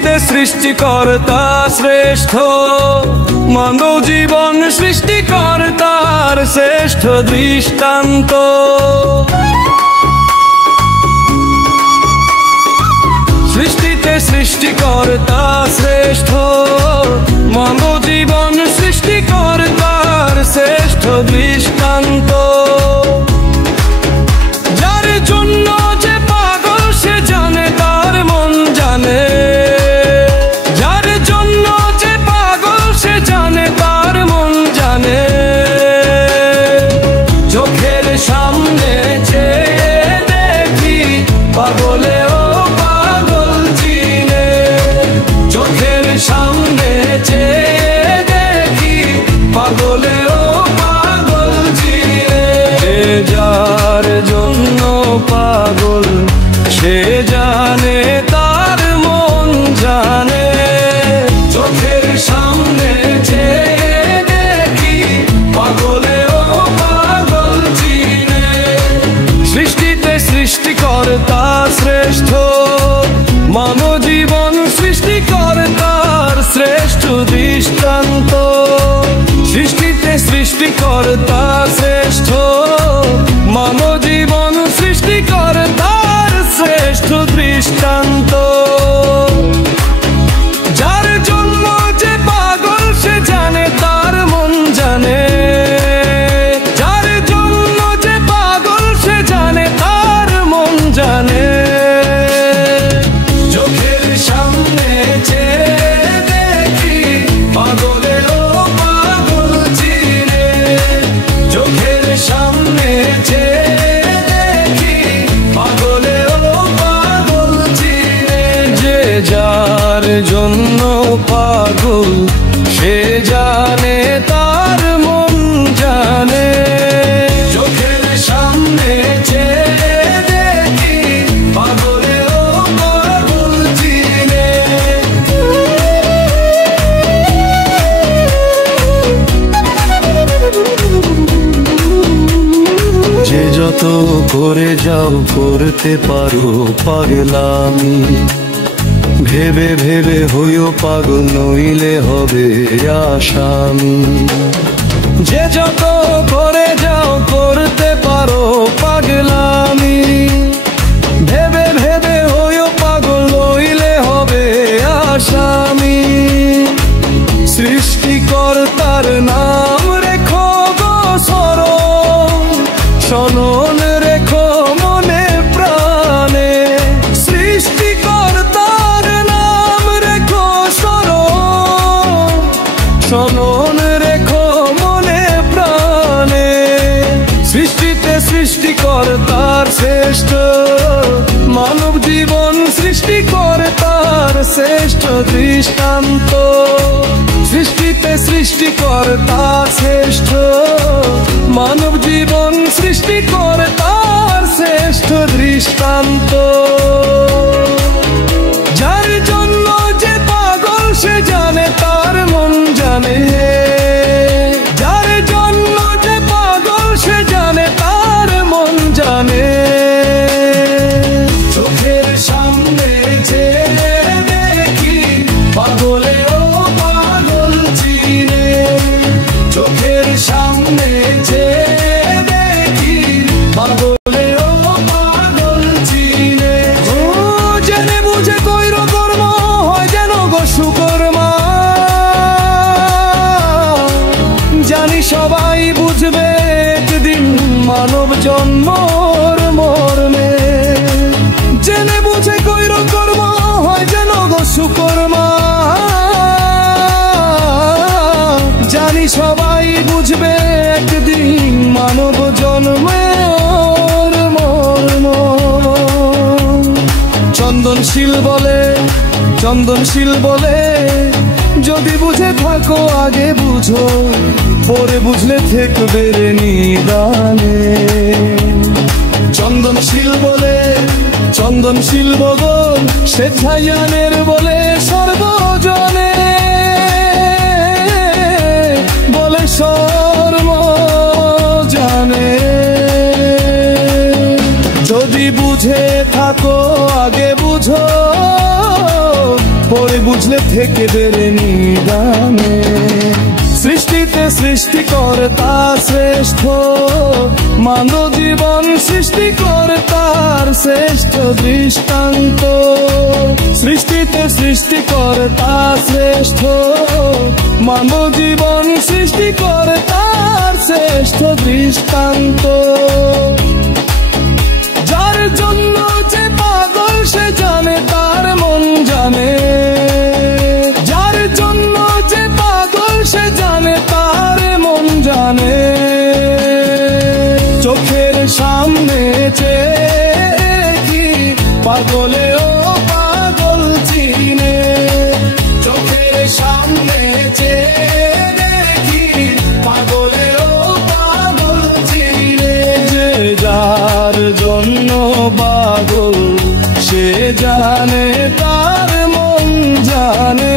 সৃষ্টিতে সৃষ্টিকর্তা শ্রেষ্ঠ, মানব জীবন সৃষ্টিকর্তার শ্রেষ্ঠ দৃষ্টান্ত। সৃষ্টিতে সৃষ্টিকর্তা শ্রেষ্ঠ, মানব জীবন সৃষ্টিকর্তার শ্রেষ্ঠ দৃষ্টান্ত। যার জন্য যে পাগল সে জানে তার মন জানে, যার জন্য যে পাগল সে জানে তার মন জানে। চোখের সামনে চেয়ে দেখি পাগলেও পাগল চিনে, চোখের সামনে চেয়ে দেখি পাগলেও পাগল চিনে। যার জন্য পাগল সে জানে তার মন জানে, চোখের সামনে চেয়ে দেখি পাগলেও পাগল চিনে। সৃষ্টিতে সৃষ্টিকর্তা শ্রেষ্ঠ, মানব জীবন সৃষ্টিকর্তার শ্রেষ্ঠ দৃষ্টান্ত। সৃষ্টিতে সৃষ্টিকর্তা শ্রেষ্ঠ, মানব জীবন সৃষ্টিকর্তার শ্রেষ্ঠ দৃষ্টান্ত। যার জন্য যে পাগল সে জানে তার মন জানে, যার জন্য যে পাগল সে জানে তার মন জানে। চোখের সামনে চেয়ে দেখি পাগলেও পাগল চিনে, চোখের সামনে চেয়ে দেখি পাগলেও পাগল চিনে। যে যার জন্য পাগল সে জানে তার মন জানে, চোখের সামনে চেয়ে দেখি পাগলেও পাগল চিনে। যে যত করে যাও করতে পারো পাগলামি, ভেবে ভেবে হইও পাগল নইলে হবে আসামি। যে যত করে যাও করতে পারো পাগলামি, ভেবে ভেবে হইও পাগল নইলে হবে আসামি। সৃষ্টিকর্তার নাম রেখো গো স্মরণ, স্মরণ রেখো মনে প্রাণে। সৃষ্টিকর্তার নাম রেখো স্মরণ, স্মরণ রেখো মনে প্রাণে। সৃষ্টিতে সৃষ্টিকর্তার শ্রেষ্ঠ, মানব জীবন সৃষ্টিকর্তার শ্রেষ্ঠ দৃষ্টান্ত। সৃষ্টিতে সৃষ্টিকর্তা শ্রেষ্ঠ, মানব জীবন সৃষ্টিকর্তার শ্রেষ্ঠ দৃষ্টান্ত। যার জন্য যে পাগল সে জানে তার মন জানে, যার জন্য যে পাগল সে জানে তার মন জানে। চোখের সামনে চেয়ে দেখি পাগলেও পাগল চিনে, চোখের সামনে চেয়ে দেখি পাগলেও পাগল চিনে। ও জেনে বুঝে কইর কর্ম হয় যেন গো সুকর্মা, জানি সবাই বুঝবে একদিন মানব জন্মর মর্মে। জেনে বুঝে কইর কর্ম হয় যেন গো সুকর্মা, জানি সবাই বুঝবে একদিন মানব জন্মের মর্ম। চন্দনশীল বলে, চন্দনশীল বলে যদি বুঝে থাকো আগে বুঝো, পরে বুঝলে থেকবে রে নিদানে। চন্দনশীল বলে, চন্দনশীল বদল স্বেচ্ছায়নের বলে সর্বজনে, বলে সর্ব জানে। যদি বুঝে থাকো আগে বুঝো, পরে বুঝলে থেকে বেড়ে নিদানে। সৃষ্টিতে সৃষ্টিকর্তা শ্রেষ্ঠ, মানব জীবন সৃষ্টিকর্তার শ্রেষ্ঠ দৃষ্টান্ত। সৃষ্টিতে সৃষ্টিকর্তা শ্রেষ্ঠ, মানব জীবন সৃষ্টিকর্তার শ্রেষ্ঠ দৃষ্টান্ত। যার জন্য যে পাগল সে জানে তার মন জানে, যার জন্য যে পাগল সে জানে তার মন জানে। চোখের সামনে কি পাগলেও পাগল চিনে, চোখের সামনে কি পাগলেও পাগল চিনে। যে যার জন্য পাগল সে জানে তার মন জানে।